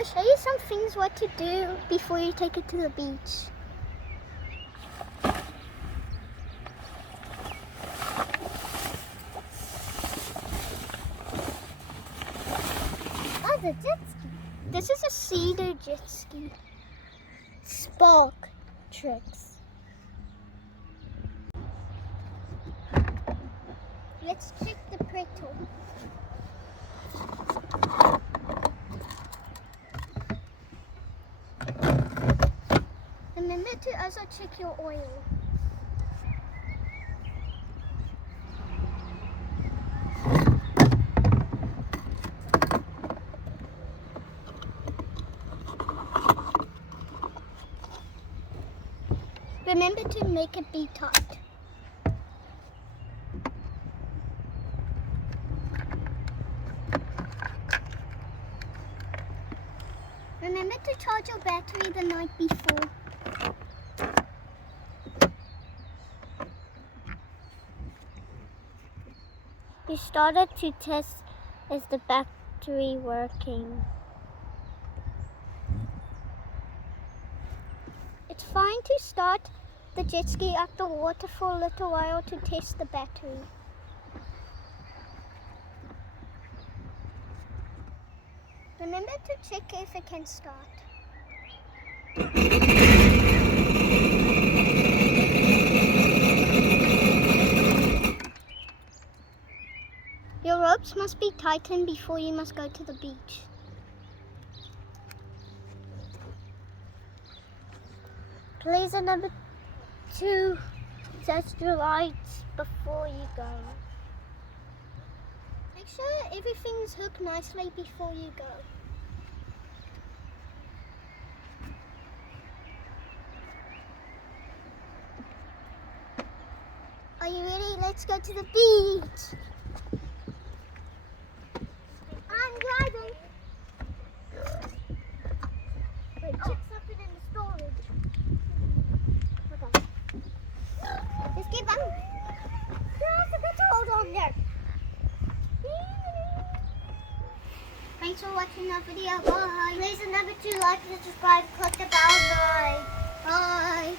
go show you some things what to do before you take it to the beach. Oh, the jet ski. This is a cedar jet ski. Spark tricks. Let's check the petrol. Remember to also check your oil. Remember to make it be tight. Remember to charge your battery the night before. You started to test, is the battery working? It's fine to start the jet ski at the water for a little while to test the battery. Remember to check if it can start. Your ropes must be tightened before you must go to the beach. Laser number 2, test your lights before you go. Make sure everything's hooked nicely before you go. Are you ready? Let's go to the beach. I'm driving. Wait, check something in the storage. Hold on. Just keep on. There's a bit to hold on there. Thanks for watching our video. Bye. Please remember to like and subscribe. Click the bell. Bye. Bye.